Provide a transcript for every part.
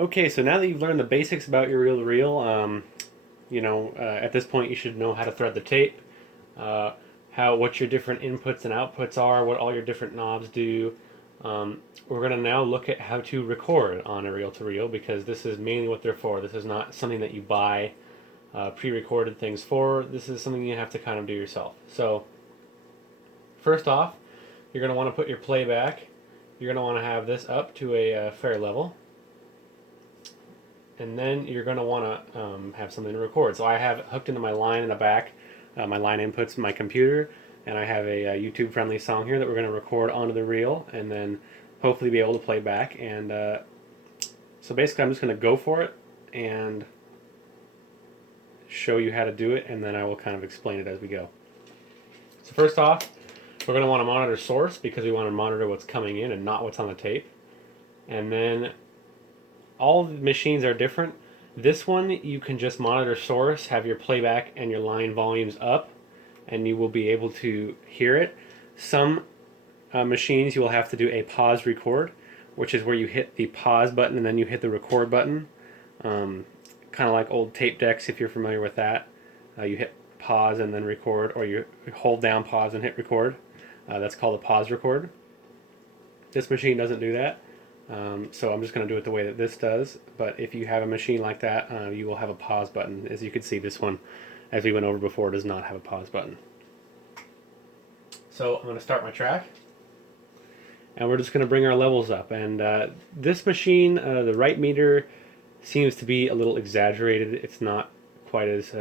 Okay, so now that you've learned the basics about your reel-to-reel, at this point you should know how to thread the tape, uh, what your different inputs and outputs are, what all your different knobs do. We're going to now look at how to record on a reel-to-reel because this is mainly what they're for. This is not something that you buy pre-recorded things for. This is something you have to kind of do yourself. So first off, you're going to want to put your playback. You're going to want to have this up to a fair level. And then you're going to want to have something to record. So I have hooked into my line in the back, my line inputs in my computer, and I have a YouTube-friendly song here that we're going to record onto the reel, and then hopefully be able to play back. And so basically, I'm just going to go for it and show you how to do it, and then I will kind of explain it as we go. So first off, we're going to want to monitor source because we want to monitor what's coming in and not what's on the tape. And then all the machines are different. This one, you can just monitor source, have your playback and your line volumes up, and you will be able to hear it. Some machines you will have to do a pause record, which is where you hit the pause button and then you hit the record button. Kind of like old tape decks, if you're familiar with that. You hit pause and then record, or you hold down pause and hit record. That's called a pause record. This machine doesn't do that. So I'm just going to do it the way that this does, but if you have a machine like that, you will have a pause button. As you can see, this one, as we went over before, does not have a pause button. So I'm going to start my track, and we're just going to bring our levels up. And this machine, the right meter seems to be a little exaggerated. It's not quite as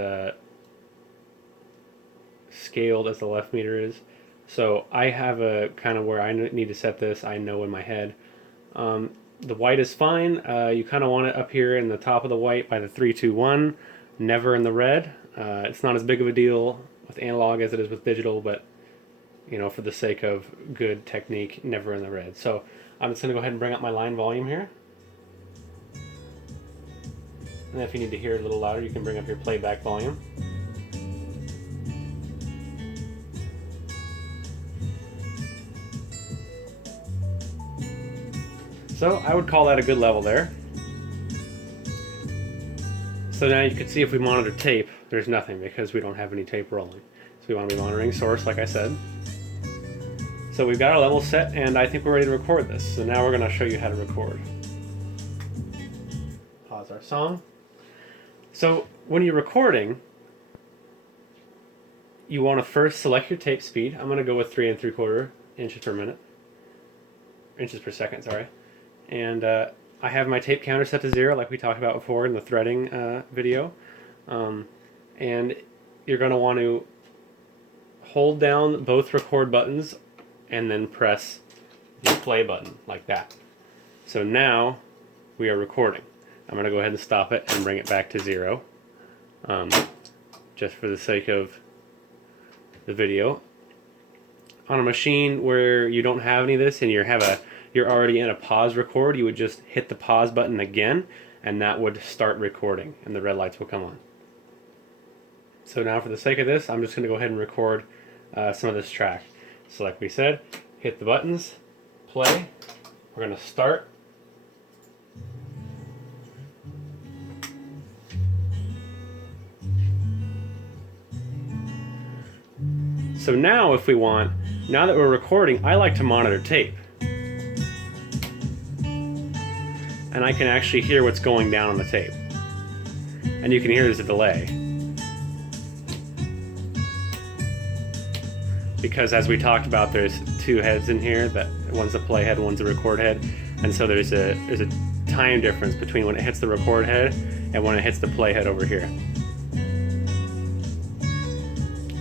scaled as the left meter is. So I have a kind of where I need to set this, I know in my head. The white is fine. You kind of want it up here in the top of the white by the 3, 2, 1, never in the red. It's not as big of a deal with analog as it is with digital, but for the sake of good technique, never in the red. So I'm just going to go ahead and bring up my line volume here. And if you need to hear it a little louder, you can bring up your playback volume. So I would call that a good level there. So now you can see if we monitor tape, there's nothing because we don't have any tape rolling. So we want to be monitoring source, like I said. So we've got our level set, and I think we're ready to record this. So now we're going to show you how to record. Pause our song. So when you're recording, you want to first select your tape speed. I'm going to go with 3 3/4 inches per minute. Inches per second, sorry. And I have my tape counter set to 0, like we talked about before in the threading video. And you're going to want to hold down both record buttons and then press the play button, like that. So now we are recording. I'm going to go ahead and stop it and bring it back to 0, just for the sake of the video. On a machine where you don't have any of this and you're already in a pause record, you would just hit the pause button again, and that would start recording, and the red lights will come on. So now for the sake of this, I'm just going to go ahead and record some of this track. So like we said, hit the buttons, play, we're going to start. So now if we want, now that we're recording, I like to monitor tape. And I can actually hear what's going down on the tape. And you can hear there's a delay. Because as we talked about, there's 2 heads in here, one's a play head, one's a record head. And so there's a time difference between when it hits the record head and when it hits the play head over here.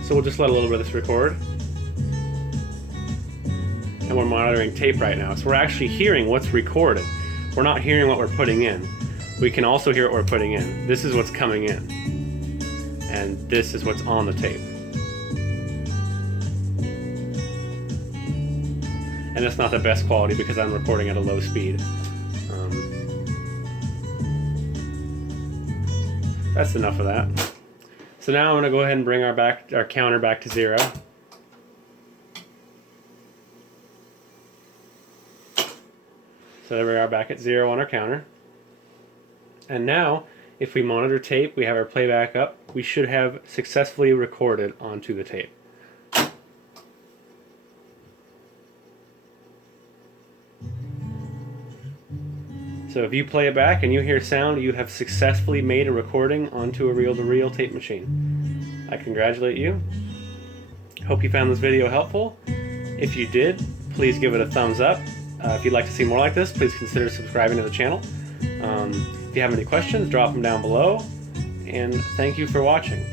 So we'll just let a little bit of this record. And we're monitoring tape right now. So we're actually hearing what's recorded. We're not hearing what we're putting in. We can also hear what we're putting in. This is what's coming in. And this is what's on the tape. And it's not the best quality because I'm recording at a low speed. That's enough of that. So now I'm going to go ahead and bring our counter back to 0. So there we are, back at 0 on our counter. And now, if we monitor tape, we have our playback up, we should have successfully recorded onto the tape. So if you play it back and you hear sound, you have successfully made a recording onto a reel-to-reel tape machine. I congratulate you. Hope you found this video helpful. If you did, please give it a thumbs up. If you'd like to see more like this, please consider subscribing to the channel. If you have any questions, drop them down below. And thank you for watching.